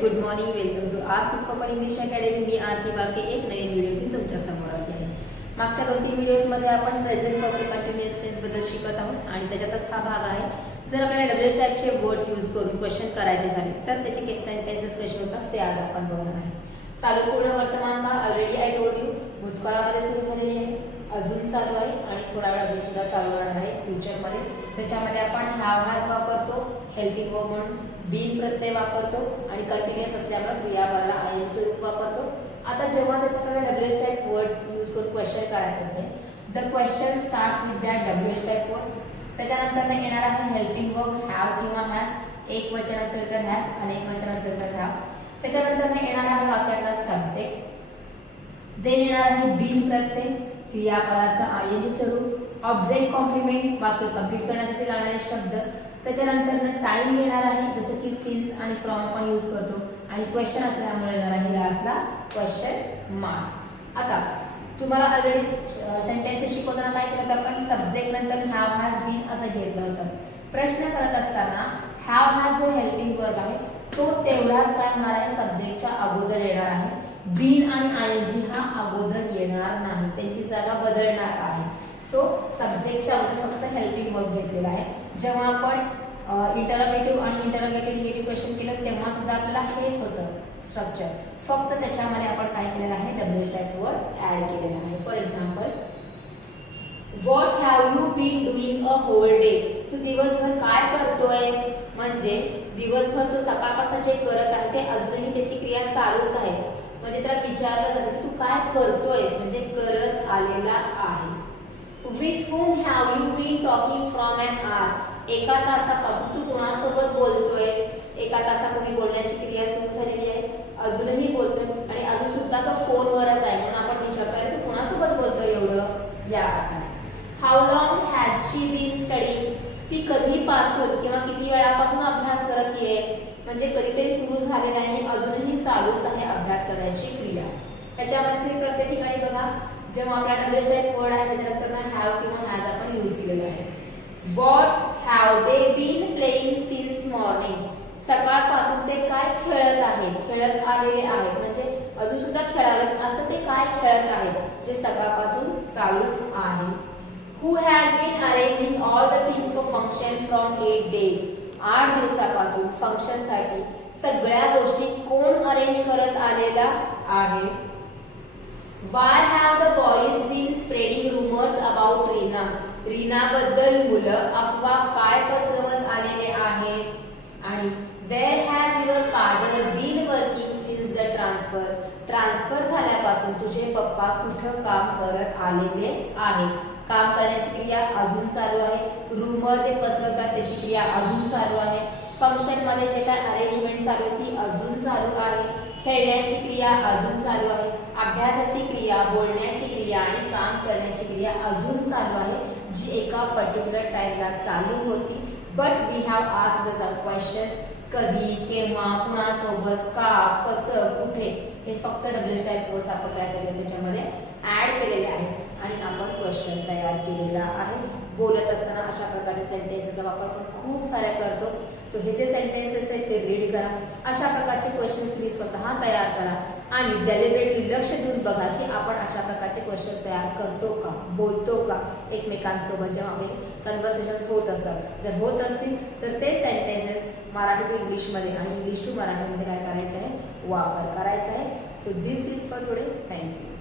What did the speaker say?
Good morning. Welcome to Ask spoken English academy. मी आरती बाके एक नवीन video घेऊन तुमच्या समोर आली आहे. मागच्या 2-3 व्हिडिओजमध्ये आपण प्रेझेंट परफेक्ट कंटिन्युअस टेन्स बद्दल शिकत आहोत आणि त्याच्यातच हा भाग आहे. जर आपल्याला डब्ल्यूएच टाईपचे वर्ड्स यूज करून क्वेश्चन करायचे झाले तर त्याचे सेंटेन्सेस कसे होतात ते आज आपण बघणार आहे. चालू पूर्ण वर्तमान काळ ऑलरेडी आय टोल्ड यू भूतकाळामध्ये सुरू झालेली आहे, अजून चालू आहे आणि थोडा वेळ अजून सुद्धा चालू राहणार आहे फ्युचरमध्ये. त्याच्यामध्ये आपण हॅव हॅज वापरतो, हेल्पिंग वर्ब म्हणून बीन प्रत्यय वापरतो आणि कंटिन्युअस असल्यामुळे क्रियापदाला आयएनजी रूप वापरतो. आता जेव्हा त्याचा आपल्याला डब्ल्यूएच टाईप वर्ड्स यूज करून क्वेश्चन करायचं असेल the question starts with that WH type word. त्याच्यानंतर येणार आहे हेल्पिंग वर्ब हॅव किंवा हॅज, एक वचन असेल तर हॅज, अनेक वचन असेल तर हॅव. त्याच्यानंतर येणार आहे वाक्यातला सब्जेक्ट. देन येणार आहे बीन प्रत्यय, क्रियापदाचा आयएनजीचं रूप, ऑब्जेक्ट कॉम्प्लिमेंट वाक्य कंप्लीट करण्यासाठी लागणारे शब्द. त्याच्यानंतर टाइम येणार आहे जसं की सिन्स आणि फ्रॉम आपण यूज करतो आणि क्वेश्चन असल्यामुळे येणार आहे लास्टला क्वेश्चन मार्क. आता तुम्हाला ऑलरेडी सेंटेन्सेस शिकवताना काय केलं होतं आपण सब्जेक्ट नंतर हॅव हॅज बीन असं घेतलं होतं. प्रश्न करत असताना हॅव हॅज जो हेल्पिंग वर्ब आहे तो तेवढाच काय होणार आहे सब्जेक्टच्या अगोदर येणार आहे. बीन आणि आयएनजी हा अगोदर येणार नाही, त्यांची जागा बदलणार आहे. सो सब्जेक्टच्या अगोदर फक्त हेल्पिंग वर्ब घेतलेला आहे. जेव्हा आपण इंटरोगेटिव्ह आणि इंटरोगेटिव्ह निगेटिव्ह क्वेश्चन केलं तेव्हा सुद्धा आपल्याला हेच होतं स्ट्रक्चर, फक्त त्याच्यामध्ये आपण काय केलेलं आहे डब्ल्यूएच टाईप वर्ड ऍड केलेला आहे. For example what have you been doing a whole day. तू दिवसभर काय करतोयस, म्हणजे दिवसभर तो सकाळपासून जे करत आहे ते अजूनही त्याची क्रिया चालूच आहे. म्हणजे त्याला विचारलं जातं की तू काय करतोयस, म्हणजे करत आलेला आहेस. With whom have you been talking from an hour. एका तासापासून तू कोणासोबत बोलतोयस. एका तासापूर्वी बोलण्याची क्रिया सुरू झालेली आहे, अजूनही बोलतोय आणि अजून सुद्धा तो फोनवरच आहे म्हणून आपण विचारतोय तू कोणासोबत बोलतोय एवढं या अर्थाने. How long has she been studying. ती कधीपासून किंवा किती वेळापासून अभ्यास करत आहे, म्हणजे कधीतरी सुरू झालेला आहे आणि अजूनही चालूच आहे अभ्यास करण्याची क्रिया. त्याच्यामध्ये तुम्ही प्रत्येक ठिकाणी बघा जेव्हा आपला डब्ल्यूएच टाईप वर्ड आहे त्याच्यानंतर हॅव किंवा हॅज आपण यूज केलेला आहे. What have they been playing since morning. सकाळपासून ते काय खेळत आहेत, खेळत आलेले आहेत म्हणजे अजून सुद्धा खेळावेत असं ते काय खेळत आहेत जे सकाळपासून चालूच आहे. Who has been arranging all the things for function from 8 days. 8 दिवसापासून फंक्शनसाठी सगळ्या गोष्टी कोण अरेंज करत आलेला आहे. Why have the boys been spreading rumors about Rina. रीनाबद्दल मुलं अफवा काय पसरवत आलेले आहेत. आणि where has your father been working since the transfer. Transfer झाल्यापासून तुझे पप्पा कुठं काम करत आलेले आहेत. काम करण्याची क्रिया अजून चालू आहे, रूमर जे पसरवतात त्याची क्रिया अजून चालू आहे, फंक्शन मध्ये जे काय अरेंजमेंट चालू आहे ती अजून चालू आहे, खेळण्याची क्रिया अजून चालू आहे, अभ्यासाची क्रिया, बोलण्याची क्रिया आणि काम करण्याची क्रिया अजून चालू आहे जी एका पर्टिक्युलर टाइमला चालू होती. But we have asked some questions. कधी, केव्हा, कुणासोबत, का, कसं, कुठे हे फक्त डब्ल्यूएच टाईप वर्ड्स आपण काय केले त्याच्यामध्ये ऍड केलेले आहेत आणि आपण क्वेश्चन तयार केलेला आहे. बोलत असताना अशा प्रकारच्या सेंटेन्सेसचा वापर आपण खूप साऱ्या करतो. तो हे जे सेंटेन्सेस आहेत ते रीड करा, अशा प्रकारचे क्वेश्चन्स तुम्ही स्वतः तयार करा आणि डेलिब्रेटली लक्ष देऊन बघा की आपण अशा प्रकारचे क्वेश्चन्स तयार करतो का, बोलतो का एकमेकांसोबत जेव्हा आपले कन्व्हर्सेशन्स होत असतात. जर होत असतील तर ते सेंटेन्सेस मराठी टू इंग्लिशमध्ये आणि इंग्लिश टू मराठीमध्ये काय करायचे आहे वापर करायचा आहे. So this is for today. Thank you.